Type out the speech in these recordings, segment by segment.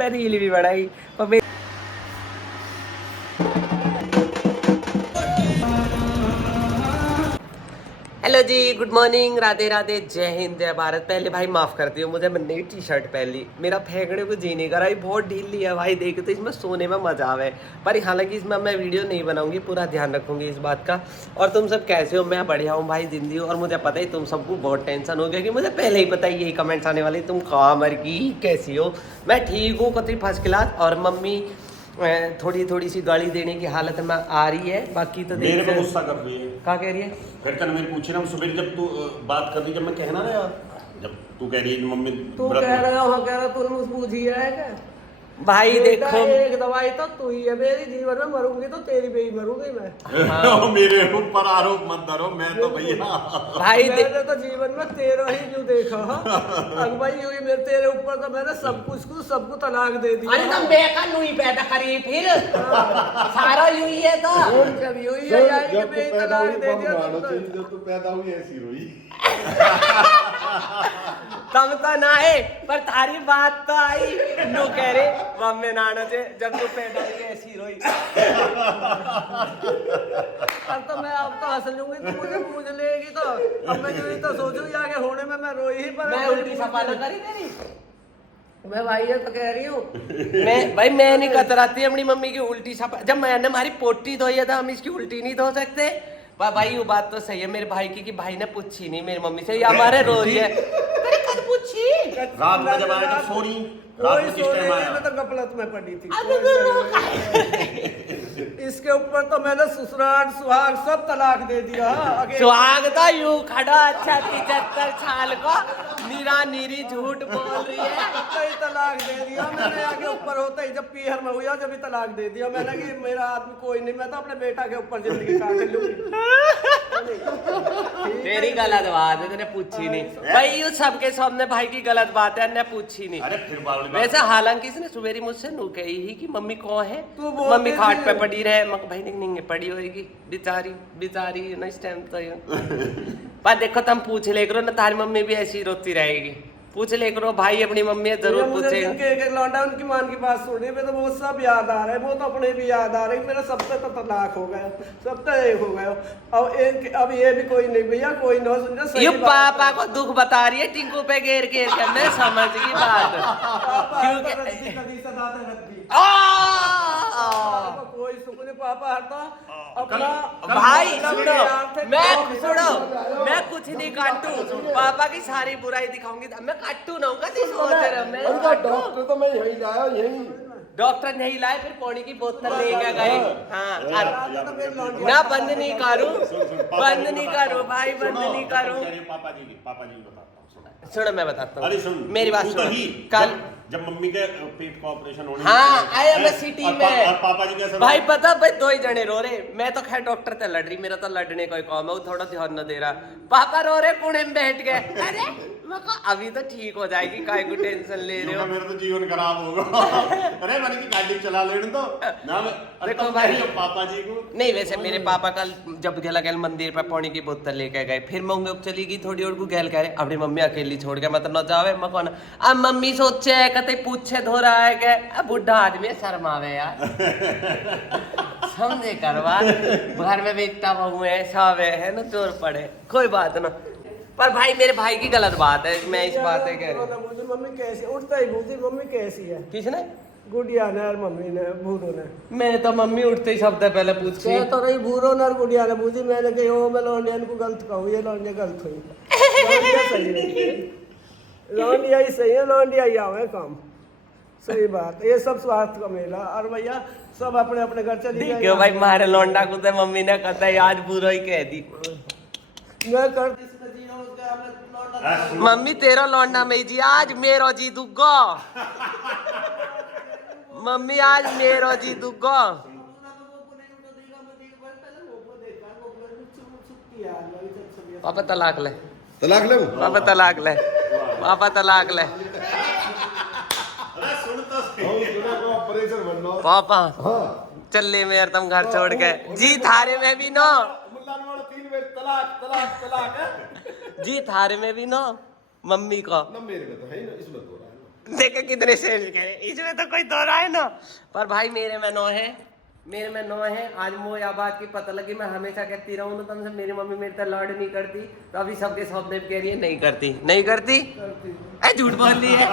पे रील भी बनाई। हेलो जी, गुड मॉर्निंग, राधे राधे, जय हिंद, जय भारत। पहले भाई माफ कर दियो, मुझे मैंने नई टी शर्ट पहन ली, मेरा फेंकने को जी नहीं करा, ये बहुत ढीली है भाई। देखे तो इसमें सोने में मजा आवे, पर हालांकि इसमें मैं वीडियो नहीं बनाऊंगी, पूरा ध्यान रखूंगी इस बात का। और तुम सब कैसे हो? मैं बढ़िया हूँ भाई, जिंदगी। और मुझे पता ही तुम सबको बहुत टेंशन हो गया, कि मुझे पहले ही पता ही यही कमेंट्स आने वाले, तुम कहाँ मर की, कैसी हो? मैं ठीक हूँ, कतई फर्स्ट क्लास। और मम्मी थोड़ी सी गाली देने की हालत में आ रही है, बाकी तो मेरे को गुस्सा कर रही है। क्या कह रही है? फिर कल मेरे पूछे ना सुबह, जब तू बात कर रही, जब मैं कहना ना यार, जब तू कह रही है मम्मी तू कह रहा हो, कह रहा तू मुझसे पूछी है क्या भाई? देखो एक दवाई तो तू ही है मेरी, जीवन में मरूंगी तो तेरी पे ही मरूंगी मैं। हाँ। मेरे ऊपर आरोप मत धरो, मैं तो भैया भाई मैंने तो जीवन में तेरा ही क्यों देखा। अब भाई यूं ही मेरे तेरे ऊपर तो मैंने सबको तलाक दे दिया। अरे तो मैं का लुई पैदा करी फिर सारा यूं ही है तो जब यूं ही है यार कि मैं तलाक दे दिया जब तू पैदा हुई ऐसी रोई। तब तो ना है, पर तारी बात तो आई। नो कह रहे मम्मी नाना से, जब तू पैदा हुई ऐसी रोई। अब तो मैं अब तो हंस लूंगी, तू मुझे पूछ लेगी तो अब मैं यूं ही तो सोचूं आगे होने में मैं रोई ही, पर मैं उल्टी सफाना करी तेरी। मैं भाई ये तो कह रही हूँ। मैं नहीं कतराती अपनी मम्मी की उल्टी सफा। जब मैंने हमारी पोटी धोई है तो हम इसकी उल्टी नहीं धो सकते? भाई वो बात तो सही है मेरे भाई की, कि भाई ने पूछी नहीं मेरी मम्मी से, ये हमारे रो रही है। मैंने कब पूछी? रात में जब आया तो सोनी, रात में किस टाइम आया? मैं तो गफलत में पड़ी थी। इसके ऊपर तो मैंने ससुराल सुहाग सब तलाक दे दिया। सुहाग तो यूं खड़ा, अच्छा 73 साल का नीरा नीरी झूठ बोल रही है। कई तलाक दे दिया मैंने, आगे ऊपर होता ही जब पीहर में हुआ जब तलाक दे दिया मैंने, कि मेरा आदमी कोई नहीं, मैं तो अपने बेटा के ऊपर जिंदगी काट लूंगी। तेरी गलत बात है, तूने पूछी नहीं भाई। उस सबके सामने भाई की गलत बात है, ने पूछी नहीं। अरे फिर वैसे हालांकि इसने सुबेरी मुझसे नु कही ही कि मम्मी कौन है, तू बोल मम्मी खाट दे पे पड़ी रहे। मैं भाई नहीं पड़ी होगी, बेचारी ना इस टाइम तो। पर देखो तुम पूछ ले करो ना, तारी मम्मी भी ऐसी रोती रहेगी। पूछ ले करो भाई, अपनी मम्मी जरूर पूछेगा। एक लौंडा उनकी मान की बात सुनी पे तो वो सब याद आ रहे, वो तो अपने भी याद आ रहे। मेरा सबसे तो तलाक हो गया, सब तो एक हो गया। अब ये भी कोई नहीं भैया, कोई ना सुन। ये पापा को दुख बता रही है टिंकू पे घेर घेर के, मैं समझ की बात। कोई सुख नहीं, पापा हरता अपना। भाई सुनो, मैं कुछ नहीं काटू, पापा की सारी बुराई दिखाऊंगी, मैं काटू ना डॉक्टर तो मैं यही लाया, यही डॉक्टर नहीं लाए, फिर पानी की बोतल लेके गए। हाँ ना, बंद नहीं करूं, बंद नहीं करूं भाई, बंद नहीं करूं। पापा जी बताता हूँ। सुनो मैं बताता हूँ। अरे सुन, मेरी बात सुनो। कल जब मम्मी के पेट का ऑपरेशन होने, हाँ आया मैं सिटी में। और पापा जी कैसे भाई पता भाई, दो ही जने रो रहे। मैं तो खैर डॉक्टर से लड़ रही, मेरा तो लड़ने का काम है, वो थोड़ा ध्यान न दे रहा। पापा रो रहे, पुणे में बैठ गए। अरे मैं कहा अभी तो ठीक हो जाएगी, काय को टेंशन ले रहे हो? मेरा तो जीवन खराब होगा। अरे मैंने की गाड़ी चला लेने तो ना, देखो भाई पापा जी को नहीं, वैसे मेरे पापा कल जब गेला गैल मंदिर पर पानी की बोतल लेके गए, फिर मैं चली गई थोड़ी और को गैल कह रहे अपनी मम्मी अकेली छोड़ के मतलब न जावे। मैं कौन अब मम्मी सोचे कहते पूछे धो रहा है क्या? अब बुढ़ा आदमी शर्मावे यार, समझे करवा, घर में बेचता बहू है, सब है ना, जोर पड़े, कोई बात ना। पर भाई मेरे भाई की गलत बात है, मैं इस बात है कह रही हूँ। मम्मी कैसी उठता ही पूछी, मम्मी कैसी है? किसने? गुड़िया ने और मम्मी ने, भूरो ने। मैं तो मम्मी उठते ही शब्द पहले पूछी तो रही भूरो ने और गुड़िया ने पूछी। मैंने कही ओ मैं लौंडियन को गलत कहूँ, ये लौंडिया गलत हुई। लौंडिया सही है, लौंडिया ही सही है, लौंडिया ही आवे काम। सही बात, ये सब स्वार्थ का मेला। और भैया सब अपने अपने घर चली गए। क्यों भाई मारे लौंडा को तो मम्मी ने कहता है आज बुरा ही कह दी। मैं कर मम्मी तेरा लौंडा में जी आज मेरो जी दुगो, मम्मी आज मेरो जी दुगो। पापा तलाक ले, तलाक ले, पापा तलाक ले, पापा तलाक ले। ऑपरेशन बनना पापा हाँ चल ले मेरे तुम घर छोड़ के। जी थारे में भी नो, तलाक तलाक तलाक जी थारे में भी नो मम्मी को ना, मेरे को तो है ना, इसमें तो रहा है ना। देखे कितने शेर करे, इसमें तो कोई दो राय ना। पर भाई मेरे में 9 है, मेरे में 9 है। आज मुझे यह बात की पता लगी, मैं हमेशा कहती रहूँ ना तुमसे मेरी मम्मी मेरे से लड़ नहीं करती, तो अभी सबके सामने कह रही है नहीं करती, नहीं करती। ए झूठ बोल रही है।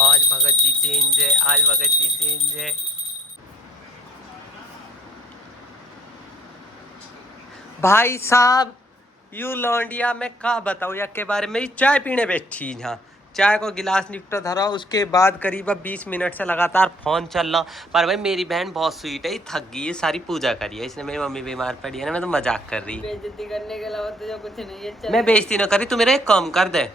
आज भगत जी चेंज है, आज भगत जी चेंज है। भाई साहब यू लौंडिया में का बताऊँ या के बारे में, चाय पीने बैठी यहाँ, चाय को गिलास निपटा धरा, उसके बाद करीब 20 मिनट से लगातार फोन चल रहा। पर भाई मेरी बहन बहुत स्वीट है, ये थक गई है, सारी पूजा करी है इसने, मेरी मम्मी बीमार पड़ी है ना, मैं तो मजाक कर रही। बेइज्जती करने के अलावा तो जो कुछ नहीं है। मैं बेइज्जती ना करी, तू मेरा एक काम कर दे।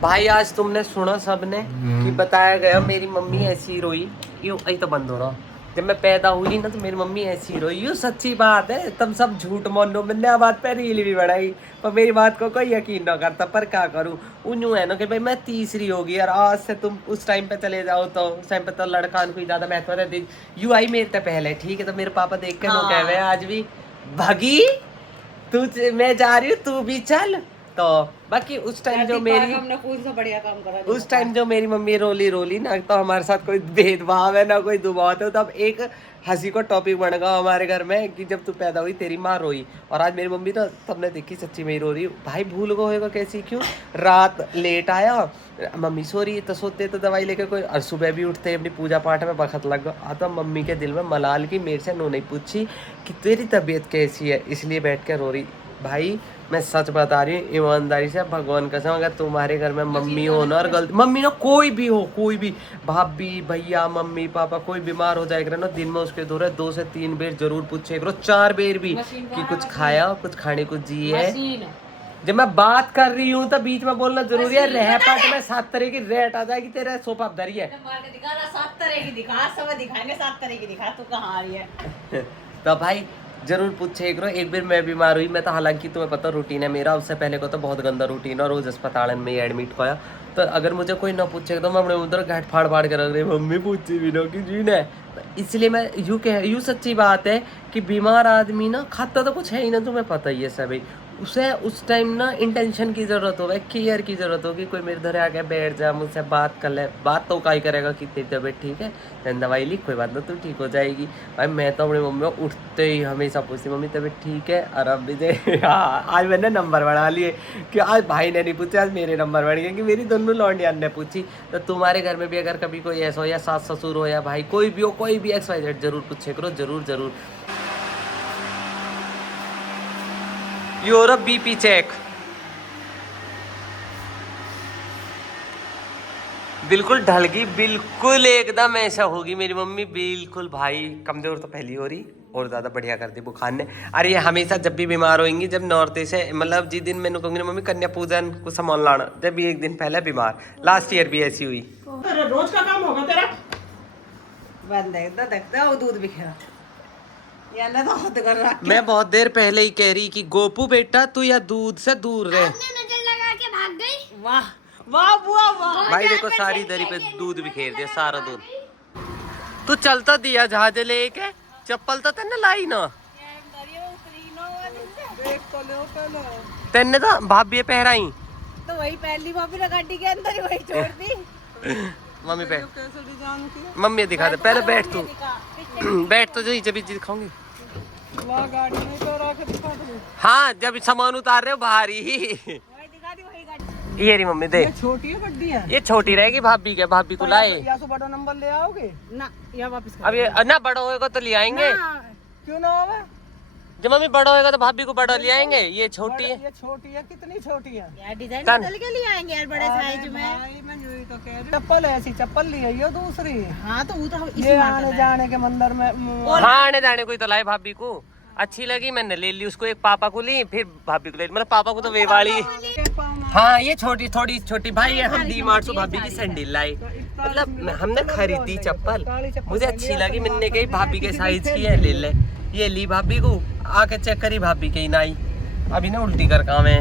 भाई आज तुमने सुना सबने कि बताया गया मेरी मम्मी ऐसी रोई, यूँ यही तो बंद हो रहा। जब मैं पैदा हुई ना तो मेरी मम्मी ऐसी रोई, यूँ सच्ची बात है, तुम सब झूठ मानो। मैंने बात पे रील भी बढ़ाई पर मेरी बात को कोई यकीन ना करता, पर क्या करूँ। उन्हों है ना कि भाई मैं तीसरी होगी और आज से तुम उस टाइम पे चले जाओ तो उस टाइम पे तो लड़का को ज़्यादा महत्व है। यू आई मेरे से पहले, ठीक है, तो मेरे पापा देख के नो कह रहे आज भी भागी तू, मैं जा रही हूँ तू भी चल। तो बाकी उस टाइम जो मेरी हमने फूल से बढ़िया काम करा। उस टाइम जो मेरी मम्मी रोली ना, तो हमारे साथ कोई भेदभाव है ना कोई दुबाव है, तो अब एक हंसी को टॉपिक बन गया हमारे घर में कि जब तू पैदा हुई तेरी माँ रोई, और आज मेरी मम्मी तो सबने देखी सच्ची में ही रो रही। भाई भूल गो होगा कैसी, क्यों रात लेट आया, मम्मी सो रही तो सोते तो दवाई लेके कोई, और सुबह भी उठते अपनी पूजा पाठ में वक्त लग गया। तो मम्मी के दिल में मलाल की, मेरे से नो नहीं पूछी कि तेरी तबीयत कैसी है, इसलिए बैठ के रो रही। भाई मैं सच बता रही हूँ ईमानदारी से, भगवान कसम, अगर तुम्हारे घर में मम्मी हो ना, और गलती मम्मी ना कोई भी हो, कोई भी भाभी भैया मम्मी पापा कोई बीमार हो जाएगा ना, दिन में उसके दौरे 2 से 3 बेर जरूर पूछे करो, 4 बेर भी, कि कुछ खाया, कुछ खाने को जी है। जब मैं बात कर रही हूँ तो बीच में बोलना जरूरी है, रह पाट में 7 तरह की रेट आ जाएगी तेरे सोफा धरी है। 7 तरह की दिखा, सब दिखाएंगे 7 तरह की दिखा, तू कहाँ आ रही है। तो भाई जरूर पूछे करो। एक बार मैं बीमार हुई, मैं तो हालांकि तुम्हें पता रूटीन है मेरा, उससे पहले को तो बहुत गंदा रूटीन है, रोज अस्पताल में एडमिट खोया। तो अगर मुझे कोई ना पूछे तो मैं अपने उधर घाट फाड़ फाड़ कर रख रही, मम्मी पूछी भी ना कि जी ने। इसलिए मैं यूँ सच्ची बात है कि बीमार आदमी ना खाता तो कुछ है ही ना, तुम्हें पता ही है सभी। उसे उस टाइम ना इंटेंशन की ज़रूरत हो, केयर की ज़रूरत होगी, कोई मेरे घर आके बैठ जा, मुझसे बात कर ले। बात तो का ही करेगा कि तेरी तबीयत ठीक है, दवाई ली, कोई बात ना तू ठीक हो जाएगी। भाई मैं तो अपनी मम्मी को उठते ही हमेशा पूछती, मम्मी तबीयत ठीक है। और अब भी आज मैंने नंबर बढ़ा लिए कि आज भाई ने नहीं पूछा, आज मेरे नंबर बढ़ गए कि मेरी दोनों लौंडियान ने पूछी। तो तुम्हारे घर में भी अगर कभी कोई ऐसा हो, या सास ससुर हो, या भाई कोई भी हो, कोई भी XYZ, जरूर पूछे करो, जरूर जरूर। यूरोप BP चेक बिल्कुल ढल गई, बिल्कुल एकदम ऐसा होगी मेरी मम्मी, बिल्कुल। भाई कमजोर तो पहली हो रही, और ज़्यादा बढ़िया कर दी बुखार ने। अरे ये हमेशा जब भी बीमार होंगी, जब नौरते से मतलब जिस दिन मैंने कहूँगी मम्मी कन्या पूजन को सामान लाना, जब भी एक दिन पहले बीमार, लास्ट ईयर भी ऐसी हुई। रोज का काम होगा तेरा। बंद है तो देखता वो दूध बिखेरा या ना तो हाथ कर रहा। मैं बहुत देर पहले ही कह रही कि गोपू बेटा तू या दूध से दूर रहे। नजर लगा के भाग गई। वाह वाह बुआ वाह। भाई देखो सारी दरी पे दूध बिखेर दिया, सारा दूध। तू चलता दिया जहाज लेके, चप्पल तो तेने लाई ना, देख तो लो पहले। तेने तो भाभी पहराई, तो वही पहली भाभी ने गाड़ी के अंदर ही वही छोड़ दी। मम्मी पे कैसे डिजाइन की मम्मी दिखा दे पहले, बैठ तू बैठ तो जो जब दिखाऊंगी। वाह गाड़ी में तो रख दिखा दो। हाँ जब सामान उतार रहे हो बाहर ही। वही दिखा दी वही गाड़ी। ये रही मम्मी दे, छोटी है बड्डी है। ये छोटी रहेगी भाभी के, भाभी को लाए। या तो बड़ा नंबर ले आओगे ना, या वापस कर अब ये ना बड़ा होएगा तो ले आएंगे, क्यों ना होगा। जब मम्मी बड़ा होएगा तो भाभी को बड़ा ले आएंगे। ये छोटी है, ये छोटी है, कितनी छोटी है यार, डिजाइन कन- बदल के लिए आएंगे यार बड़े साइज में। मैं यही तो कह रही चप्पल ऐसी चप्पल ली है ये दूसरी। हाँ तो वो तो ये आने जाने के मंदिर में हाँ आने जाने को ही तो लाए भाभी को, अच्छी लगी मैंने ले ली उसको, एक पापा को ली फिर भाभी को ले ली, मतलब पापा को तो वे वाली। हाँ ये छोटी थोड़ी छोटी भाई है, हम डी-मार्ट से भाभी की सैंडल लाई, मतलब हमने खरीदी चप्पल, मुझे अच्छी लगी, मैंने कही भाभी के साइज की है ले ले, ये ली भाभी को। आके चेक करी भाभी के ही नाई, अभी ना उल्टी कर काम है।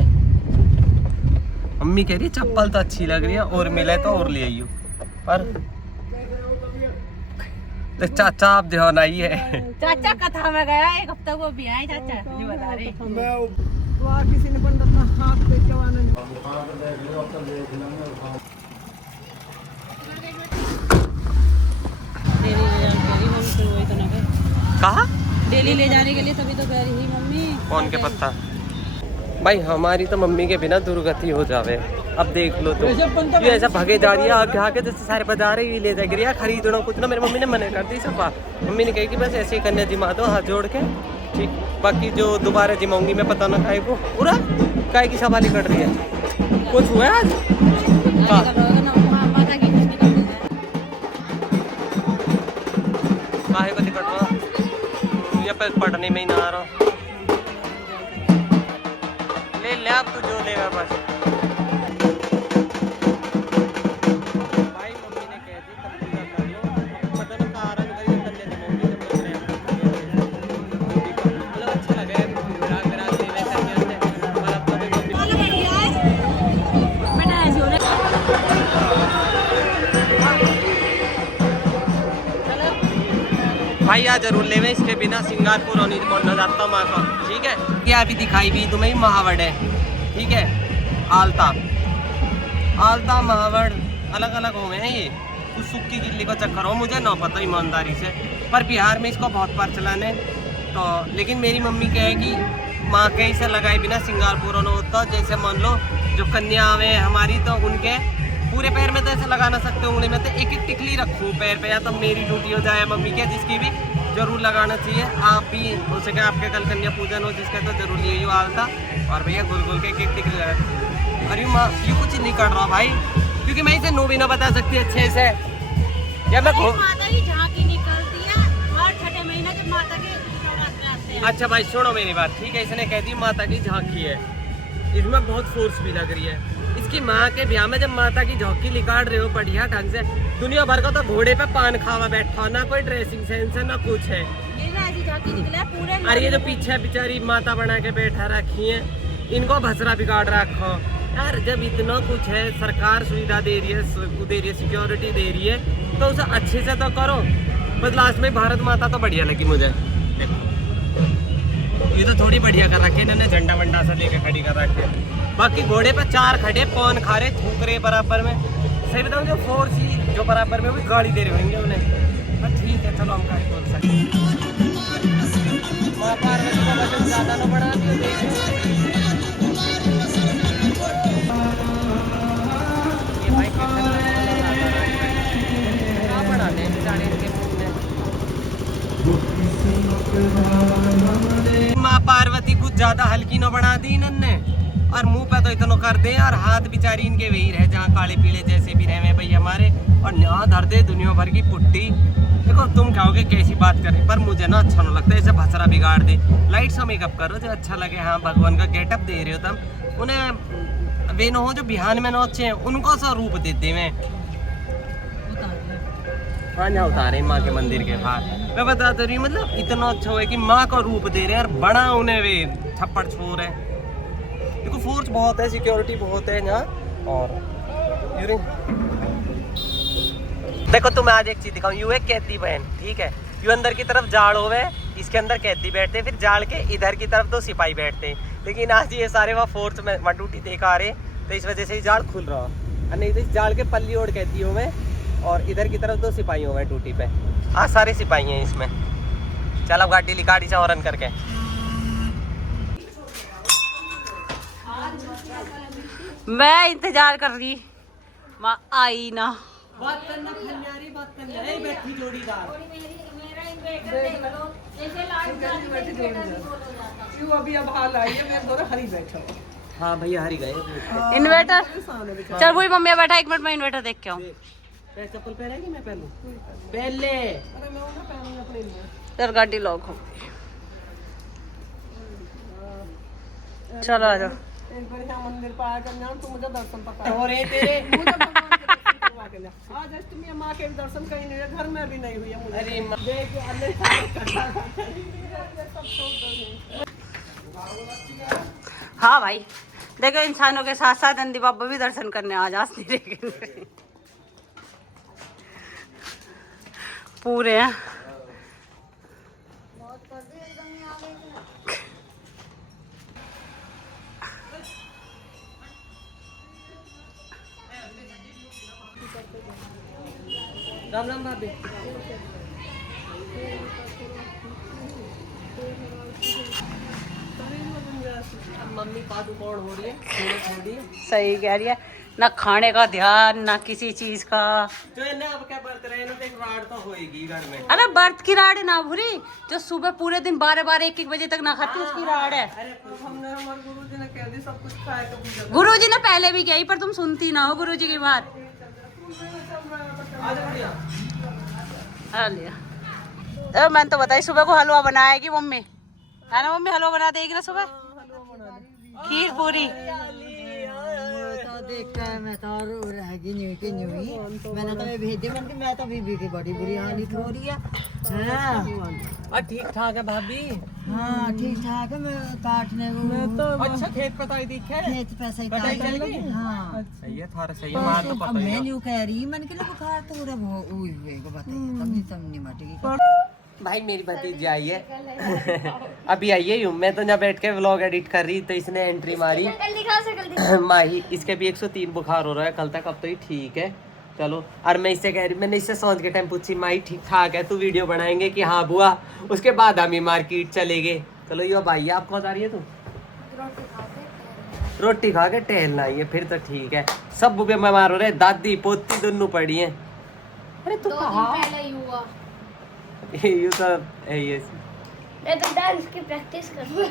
मम्मी कह रही चप्पल तो अच्छी लग रही है, और मिले तो और ले आइयो, पर तो चाचा आप ध्यान आई है। चाचा कथा में गया एक हफ्ता को भी आए चाचा जो बता रहे। वहाँ किसी ने पंडित हाथ पे कहा डेली ले जाने के लिए, तभी तो कह रही मम्मी। कौन के पत्ता भाई, हमारी तो मम्मी के बिना दुर्गति हो जावे। अब देख लो तो ये ऐसा भगे जा रही है आगे आके, जैसे सारे बाजार ही ले जाएगी यार खरीद लो कुछ ना। मेरी मम्मी ने मना कर दी सब बात। मम्मी ने कही कि बस ऐसे ही कन्या जिमा दो हाथ जोड़ के, ठीक। बाकी जो दोबारा जिमाऊंगी मैं पता ना काहे को, पूरा काहे की सवाली कट रही है। कुछ हुआ आज काहे को निकट रहा, मुझे पे पढ़ने में ही ना आ रहा। ले अब तू जो लेगा बस। भाई मम्मी ने कह दी तब पूरा कर लो, पता नहीं कहाँ आ रहा है करने जमाऊंगी जब लग रहा है। मतलब अच्छा लगा रात ले करने और अब भाई आज जरूर लेवे, इसके बिना सिंगारपुर होनी बोलना जाता माँ का, ठीक है। क्या अभी दिखाई भी तुम्हें महावड़ है, ठीक है। आलता महावड़ अलग अलग हो गए हैं ये, कुछ सुक्की गिल्ली का चक्कर हो, मुझे ना पता ईमानदारी से, पर बिहार में इसको बहुत प्रचलन है। तो लेकिन मेरी मम्मी कहे कि माँ कहीं से लगाए बिना सिंगारपुर होना होता। जैसे मान लो जो कन्या आवे हमारी, तो उनके पूरे पैर में तो ऐसे लगा ना सकते, उंगली में तो एक एक टिकली रखूँ पैर पे, या तो मेरी ड्यूटी हो जाए मम्मी के, जिसकी भी जरूर लगाना चाहिए। आप भी हो सके आपके कल कन्या पूजन हो जिसका, तो जरूर लिए आलता और भैया गोल गोल के एक एक टिकली लगा। अरे माँ ये कुछ नहीं कर रहा भाई, क्योंकि मैं इसे नो भी ना बता सकती अच्छे से, या मैं माता की झांकी निकलती है और छठे महीने के माता के नवरात्र आते हैं। अच्छा भाई सुनो मेरी बात, ठीक है। इसने कह दी माता की झांकी है, इसमें बहुत फोर्स भी लग रही है। इसकी माँ के ब्याह में जब माता की झांकी निकाल रहे हो बढ़िया ढंग से, दुनिया भर का तो घोड़े पे पान खावा बैठा, ना कोई ड्रेसिंग सेंस है ना कुछ है। ये ना ऐसी झांकी निकले पूरे। अरे ये जो पीछे बेचारी माता बना के बैठा रखी है, इनको भसरा बिगाड़ रखो यार। जब इतना कुछ है, सरकार सुविधा दे रही है, सिक्योरिटी दे रही है, तो उसे अच्छे से तो करो। बस लास्ट में भारत माता तो बढ़िया लगी मुझे। ये तो थोड़ी बढ़िया कर रखे इन्होंने, झंडा वंडा सा लेके खड़ी कर रखे। बाकी घोड़े पे 4 खड़े पौन खा रहे, थूक रहे बराबर में। सही बताऊँ जो फोर्स ही जो बराबर में, वो गाड़ी दे रहे होंगे उन्हें। हाँ ठीक है चलो, हम क्या बोल सकते। माँ पार्वती का वजन ज़्यादा ना बढ़ा दियो, ये भाई क्या बढ़ा दे बेचारे इनके मुँह में। माँ पार्वती कुछ ज्यादा हल्की न बना दी इन्होंने, और मुंह पे तो इतना कर दे, और हाथ बेचारी इनके वही रहे जहाँ काले पीले जैसे भी रहे भाई हमारे, और यहाँ धर दे दुनिया भर की पुट्टी। देखो तुम कहोगे कैसी बात करें, पर मुझे ना अच्छा नहीं लगता ऐसे भसरा बिगाड़ दे। लाइट सा मेकअप करो जो अच्छा लगे। हाँ भगवान का गेटअप दे रहे हो तुम उन्हें, वे न हो जो बिहान में नौचे हैं उनको सा रूप देते हैं। हाँ ना उतारे माँ के मंदिर के बाहर, मैं बता तो रही हूँ, मतलब इतना अच्छा हुआ है कि माँ का रूप दे रहे हैं, और बड़ा उन्हें वे थप्पड़ छोड़ है। देखो फोर्स बहुत है, सिक्योरिटी बहुत है यहाँ। और देखो तुम्हें आज एक चीज दिखाऊं, यू है कैदी बहन, ठीक है। यू अंदर की तरफ जाड़ होवे, इसके अंदर कैदी बैठते, फिर जाड़ के इधर की तरफ 2 सिपाही बैठते। लेकिन आज ये सारे वहाँ फोर्स में वहाँ ड्यूटी देख आ रहे, तो इस वजह से ही जाड़ खुल रहा। और नहीं तो इस जाड़ के पल्ली ओढ़ कैदी हो में, और इधर की तरफ 2 सिपाही हो गए ड्यूटी पे। आज सारे सिपाही हैं इसमें। चल अब गाड़ी गाड़ी से हॉर्न करके। मैं इंतजार कर रही, माँ आई ना। बात करना खन्यारी, बात करना है बैठी जोड़ीदार। क्यों अभी अब हाल आई है, मैं दोनों हरी बैठा। हाँ भैया हरी गए। इन्वर्टर चल, वही मम्मी बैठा, 1 मिनट में इन्वर्टर देख के आऊँ। चप्पल पहनेगी मैं पहलू पहले। अरे मैं उन्हें पहनूंगा अपने लिए। तेरे गाड़ी लॉक हो गई। चलो आ जाओ। एक बढ़िया मंदिर पर आकर जाऊँ, तू मुझे दर्शन पका हो रहे तेरे। मुझे भगवान के दर्शन करवा के जा। आज अष्टमी माँ के दर्शन कहीं नहीं हुए, घर में भी नहीं हुई है मुझे। अरे माँ। देख हाँ भाई देखो, इंसानों के साथ साथ नंदी बाबा भी दर्शन करने आ जा पूरे हैं। राम राम भाभी। मम्मी पादू कौन हो रही है थोड़ी सही कह रही है, ना खाने का ध्यान ना किसी चीज का। जो इन्हें अब क्या बरत रहे ना, देख राड तो होएगी घर में। अरे बर्थ की राड है ना भूरी, जो सुबह पूरे दिन 12-12 1-1 बजे तक ना खाती उसकी राड है। अरे हमने हमारे गुरुजी ने कह दी सब कुछ खाए तो पूजा। गुरुजी ने पहले भी कही पर तुम सुनती ना हो गुरुजी की बात। हाँ लिया। तो मैंने तो बताई सुबह को हलवा बनाएगी मम्मी, है ना मम्मी? हलवा बना देगी ना सुबह, खीर पूरी। देख कर मैं तो रहेगी न्यू की न्यू ही मैंने तो भेज दी, मैंने मैं तो बीबी की बड़ी बुरी हालत हो रही है। और ठीक ठाक है भाभी। हाँ ठीक ठाक है, मैं काटने को तो अच्छा खेत पताई दिखे खेत पैसा ही पताई चल गई। हाँ सही है थारा सही है, मार तो अब पता ही मैं है। न्यू कह रही मैंने कि बुखार तो पूरा वो हुए को बताइए तब नहीं मटेगी। भाई मेरी भतीजी आई है अभी आई है। मैं तो यहाँ बैठ के व्लॉग एडिट कर रही तो इसने एंट्री मारी। माही इसके भी 103 बुखार हो रहा है कल तक, अब तो ही ठीक है। चलो, और मैं इससे कह रही, मैंने इससे सांझ के टाइम पूछी माही ठीक ठाक है, तू वीडियो बनाएंगे कि हाँ बुआ। उसके बाद हम ही मार्केट चले गए। चलो यो भाई आप कहाँ जा रही है तू? रोटी खा के टहलना ही है, फिर तो ठीक है। सब बुबे बीमार हो रहे, दादी पोती दोनों पड़ी हैं। अरे तू कहाँ? हुआ ये तो ये मैं तो डांस की प्रैक्टिस कर रही हूँ।